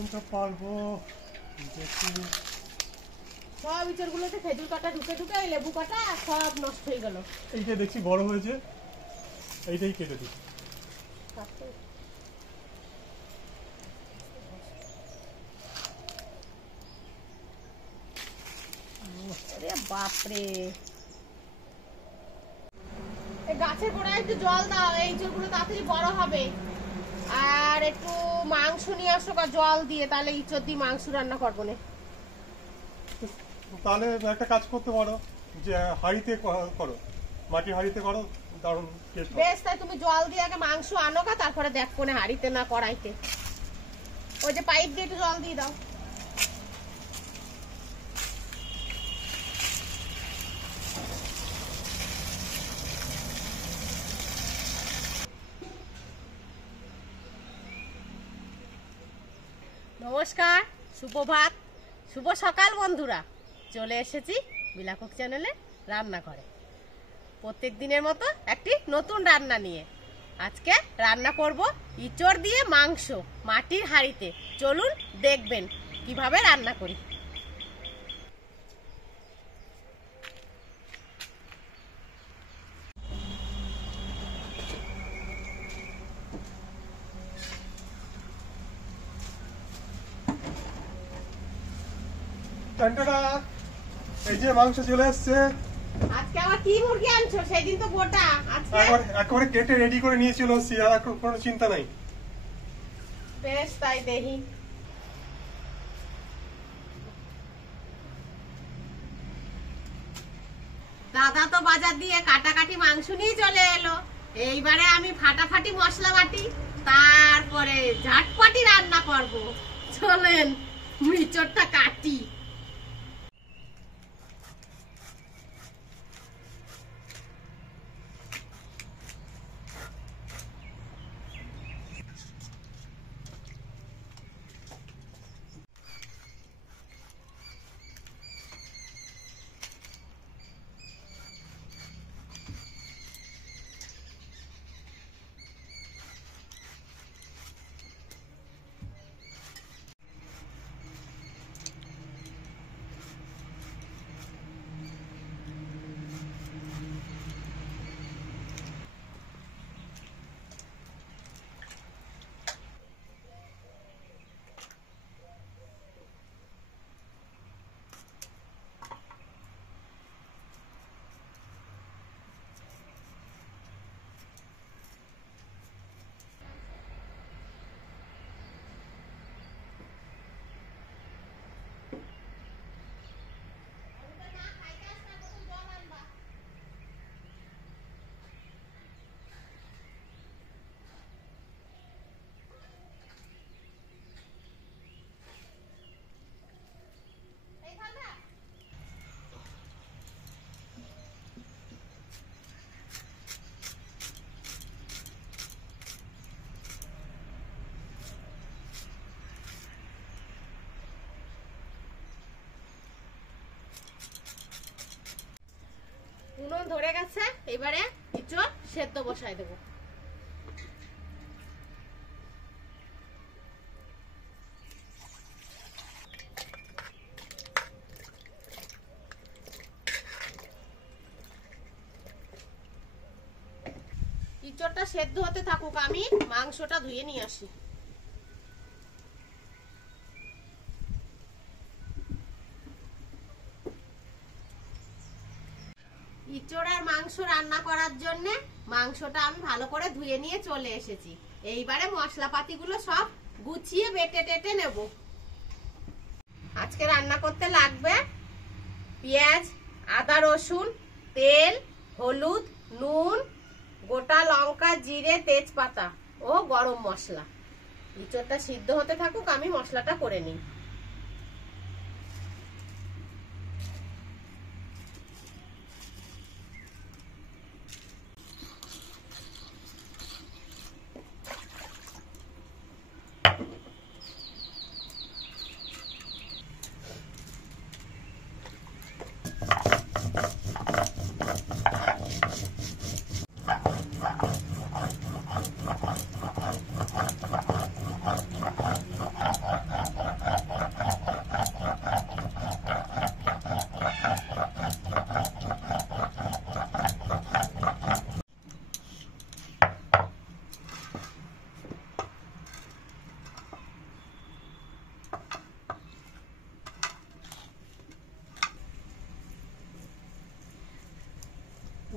কোনটা পারবো দেখি। সব ইঁচড়গুলোতে খেজুর কাটা ঢুকে ঢুকে লেবু কাটা সব নষ্ট হয়ে গেল। এইটা দেখছি বড় হয়েছে, এইটাই কেটে দিই। বাপরে, গাছের গোড়ায় একটু জল দাও, এই ইঁচড়গুলো তাড়াতাড়ি বড় হবে। আর একটু মাংস নিয়ে আসো বা জল দিয়ে, তাহলে ইঁচড় দিয়ে মাংস রান্না করবো না। তাহলে একটা কাজ করতে পারো, যে হাঁড়িতে করো, মাটির হাঁড়িতে করো, দারুণ টেস্ট হবে। বেশ, তাই তুমি জল দিয়ে আগে মাংস আনো গা, তারপরে দেখো না হাঁড়িতে না কড়াইতে। ওই যে পাইপ দিয়ে একটু জল দিয়ে দাও। নমস্কার, সুপ্রভাত, শুভ সকাল বন্ধুরা। চলে এসেছি বিলাকুক চ্যানেলে রান্না করে প্রত্যেক দিনের মতো একটি নতুন রান্না নিয়ে। আজকে রান্না করব ইঁচড় দিয়ে মাংস মাটির হাঁড়িতে। চলুন দেখবেন কিভাবে রান্না করি। এই যে মাংস চলে এসছে। আজকে আবার কি মুরগি আনছো? সেদিন তো গোটা, আজকে একবারে কেটে রেডি করে নিয়ে চলে এসছি, আর কোনো চিন্তা নাই। বেশ, তাই দেখি। দাদা তো বাজার দিয়ে কাটাকাটি মাংস নিয়ে চলে এলো। এইবারে আমি ফাটাফাটি মশলা বাটি, তারপরে ঝটপটি রান্না করব। চলেন ইঁচড়টা কাটি। উনুন ধরে গেছে, এবারে ইঁচড় সেদ্ধ বসাই দেবো। ইঁচড়টা সেদ্ধ হতে থাকুক, আমি মাংসটা ধুয়ে নিয়ে আসি। ইঁচড় আর মাংস রান্না করার জন্য মাংসটা আমি ভালো করে ধুয়ে নিয়ে চলে এসেছি। এইবারে মশলাপাতিগুলো সব গুছিয়ে বেটে টেটে নেব। আজকে রান্না করতে লাগবে পেঁয়াজ, আদা, রসুন, তেল, হলুদ, নুন, গোটা লঙ্কা, জিরে, তেজপাতা ও গরম মশলা। ইঁচড়টা সিদ্ধ হতে থাকুক, আমি মশলাটা করে নিই।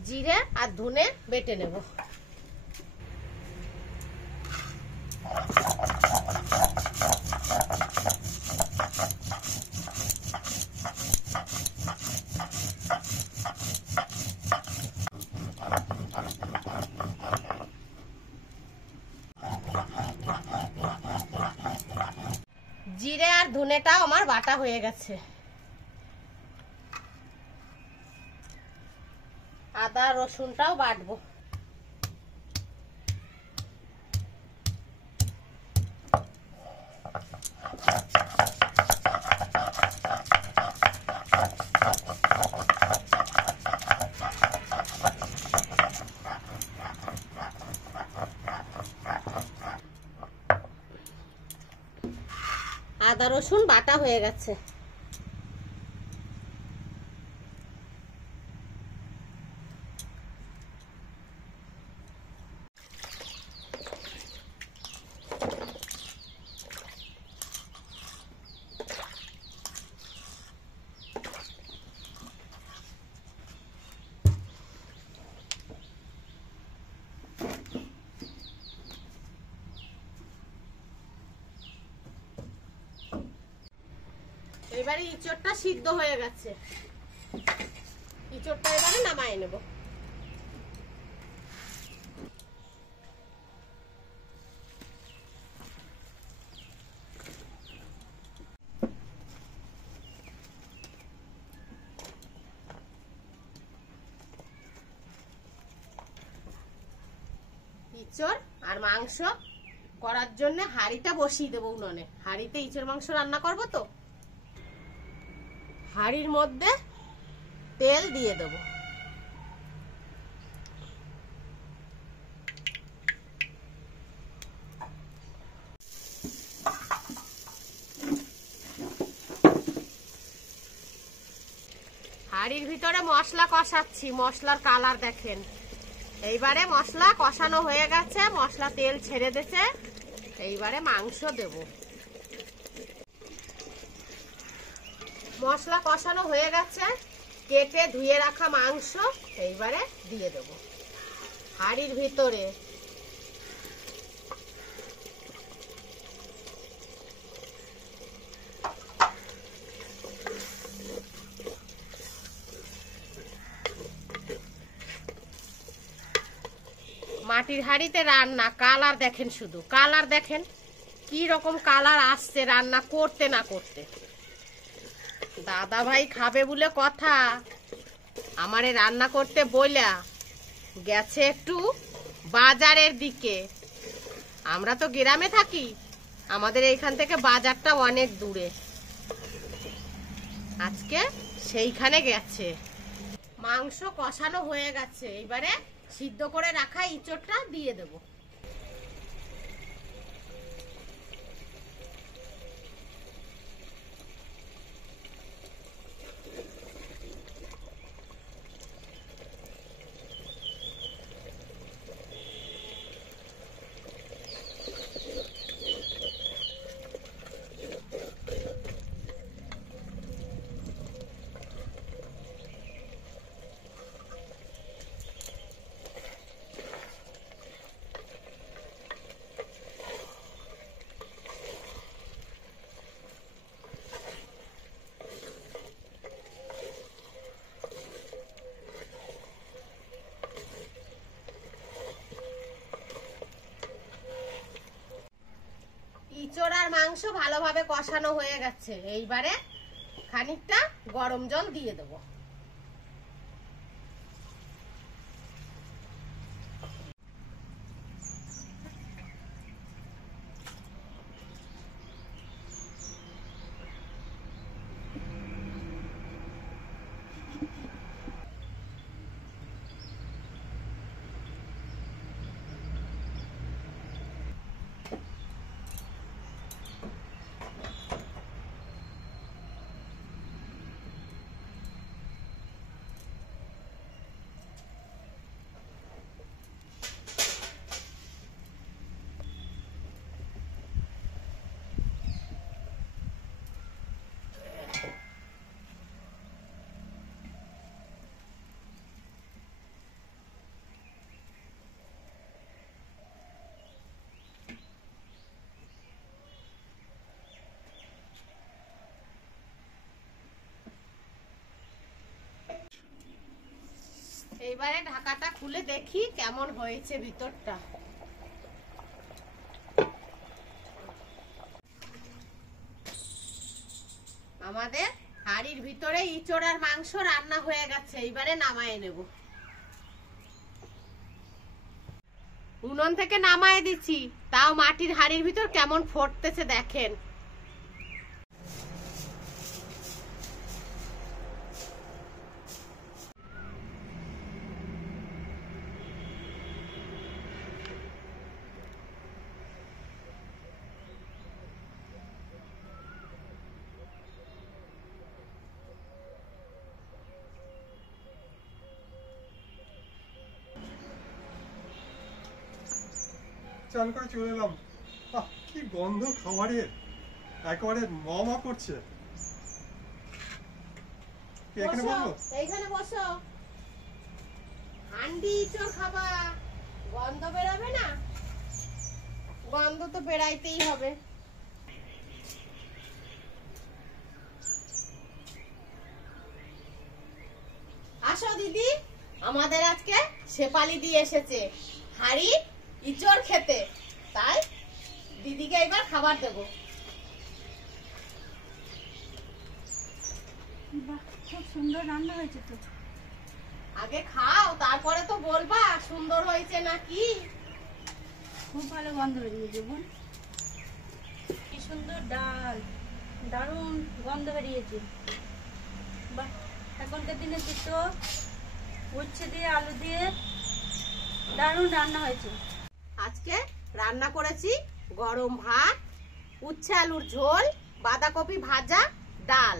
জিরে আর ধনে বেটে নেব। জিরে আর ধনেটাও আমার বাটা হয়ে গেছে। আদা রসুনটাও বাটবো। আদা রসুন বাটা হয়ে গেছে। এবারে ইঁচড়টা সিদ্ধ হয়ে গেছে, ইঁচড়টা এবারে নামায় নেব। ইঁচড় আর মাংস করার জন্য হাঁড়িটা বসিয়ে দেবো উনুনে। হাঁড়িতে ইঁচড় মাংস রান্না করবো তো। হাঁড়ির মধ্যে তেল দিয়ে দেব। হাঁড়ির ভিতরে মশলা কষাচ্ছি, মশলার কালার দেখেন। এইবারে মশলা কষানো হয়ে গেছে, মশলা তেল ছেড়ে দিয়েছে। এইবারে মাংস দেব। মশলা কষানো হয়ে গেছে, কেটে ধুয়ে রাখা মাংস এইবারে দিয়ে দেব হাঁড়ির ভিতরে। মাটির হাঁড়িতে রান্না, কালার দেখেন, শুধু কালার দেখেন কি রকম কালার আসছে রান্না করতে না করতে। দাদা ভাই খাবে বলে কথা, আমারে রান্না করতে বইলা গেছে একটু বাজারের দিকে। আমরা তো গ্রামে থাকি, আমাদের এইখান থেকে বাজারটা অনেক দূরে। আজকে সেইখানে গেছে। মাংস কষানো হয়ে গেছে, এইবারে সিদ্ধ করে রাখা ইঁচড়টা দিয়ে দেব। ইঁচড় আর মাংস ভালোভাবে কষানো হয়ে গেছে, এইবারে খানিকটা গরম জল দিয়ে দেবো। এবারে ঢাকাটা খুলে দেখি কেমন হয়েছে ভিতরটা। আমাদের হাড়ির ভিতরে ইঁচড় আর মাংস রান্না হয়ে গেছে, এইবারে নামায়ে নেব। উনুন থেকে নামায়ে দিচ্ছি, তাও মাটির হাড়ির ভিতর কেমন ফুটতেছে দেখেন। চান করে চলে এলাম। কি গন্ধ খাবারের, একেবারে মা করছে। এখানে বসো, এইখানে বসো। হান্ডি ইঁচড় খাবা, গন্ধ বেরোবে না? গন্ধ তো বেরাইতেই হবে। আসো দিদি, আমাদের আজকে শেফালি দিয়ে এসেছে হাড়ি ইঁচড় খেতে, তাই দিদিকে এবার খাবার দেবো। খুব সুন্দর রান্না হয়েছে তো। আগে খাও, তারপরে তো বলবা সুন্দর হয়েছে নাকি। খুব ভালো গন্ধ বেরিয়েছে বোন, কি সুন্দর ডাল, দারুণ গন্ধ বেরিয়েছে। বাহ, এখনকার দিনে দুটো উচ্ছে দিয়ে আলু দিয়ে দারুণ রান্না হয়েছে। আজকে রান্না করেছি গরম ভাত, উচ্ছে আলুর ঝোল, বাঁধাকপি ভাজা, ডাল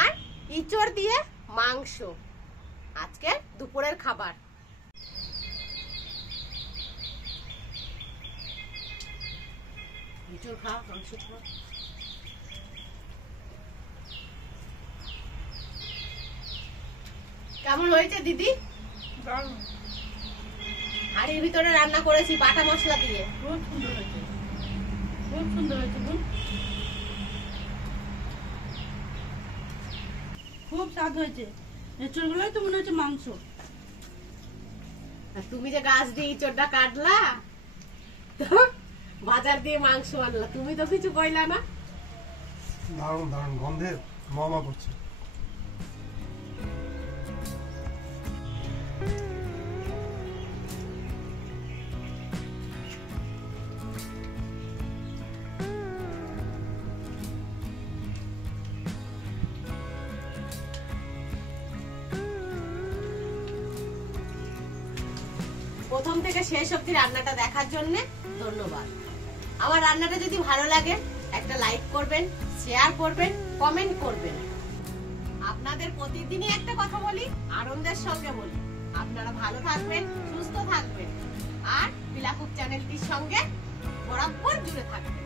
আর ইঁচড় দিয়ে মাংস। আজকে দুপুরের খাবার। ইঁচড় খা, মাংস খা। কেমন হয়েছে দিদি? দারুণ, হাড়ির ভিতরে রান্না করেছি বাটা মশলা দিয়ে। খুব সুন্দর হয়েছে, খুব সুন্দর হয়েছে বোন, খুব স্বাদ হয়েছে। এঁচড়গুলোই তো মনে হচ্ছে মাংস। আর তুমি যে গাছ দিয়ে ইঁচড়টা কাটলা, তো বাজার দিয়ে মাংস আনলা, তুমি তো কিছু কইলা না। দারুণ দারুণ গন্ধে মা করছে। প্রথম থেকে শেষ অবধি রান্নাটা দেখার জন্য ধন্যবাদ। আমার রান্নাটা যদি ভালো লাগে একটা লাইক করবেন, শেয়ার করবেন, কমেন্ট করবেন। আপনাদের প্রতিদিনই একটা কথা বলি, আনন্দের সঙ্গে বলি, আপনারা ভালো থাকবেন, সুস্থ থাকবেন আর বিলাকুক চ্যানেলটির সঙ্গে বরাবর জুড়ে থাকবেন।